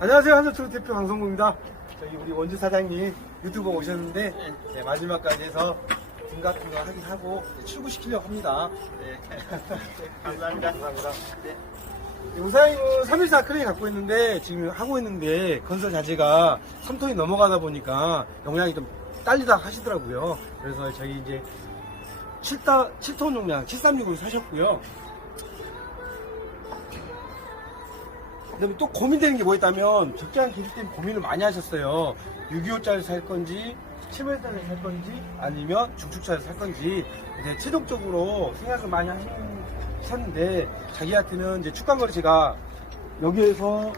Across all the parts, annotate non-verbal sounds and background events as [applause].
안녕하세요. 한전트럭 대표 강성구입니다. 저희 우리 원주 사장님 유튜버 오셨는데 네, 마지막까지 해서 거 하긴 하고 출구시키려고 합니다. 네. [laughs] 감사합니다. 감사합니다. 네. 우사님은 314 크레인 갖고 있는데 지금 하고 있는데 건설 자재가 3톤이 넘어가다 보니까 용량이 좀 딸리다 하시더라고요. 그래서 저희 이제 7타, 7톤 용량 736을 사셨고요. 근데 또 고민되는 게 뭐였다면 적재한 기술 때문에 고민을 많이 하셨어요. 625짜리 살 건지 7m짜리 살 건지 아니면 중축차를 살 건지 이제 최종적으로 생각을 많이 하셨는데 자기한테는 이제 축간거리 제가 여기에서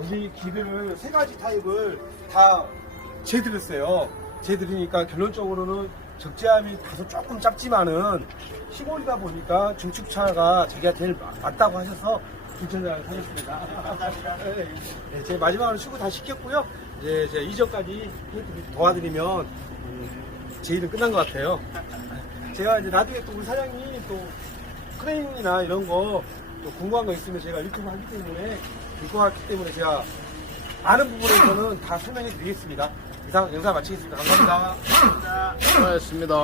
여기 길을 세 가지 타입을 다 재드렸어요. 재드리니까 결론적으로는 적재함이 다소 조금 짧지만은 시골이다 보니까 중축차가 자기한테 맞다고 하셔서 중천장을 사셨습니다. 감사합니다. 네, 제 마지막으로 출구 다 시켰고요. 이제 제 이전까지 도와드리면 음, 제 일은 끝난 것 같아요. 제가 이제 나중에 또 우리 사장님 또 크레인이나 이런 거 또 궁금한 거 있으면 제가 유튜브 하기 때문에 유튜브 하기 때문에 제가 아는 부분에서는 다 설명해 드리겠습니다. 이상 영상 마치겠습니다. 감사합니다. 수고하셨습니다.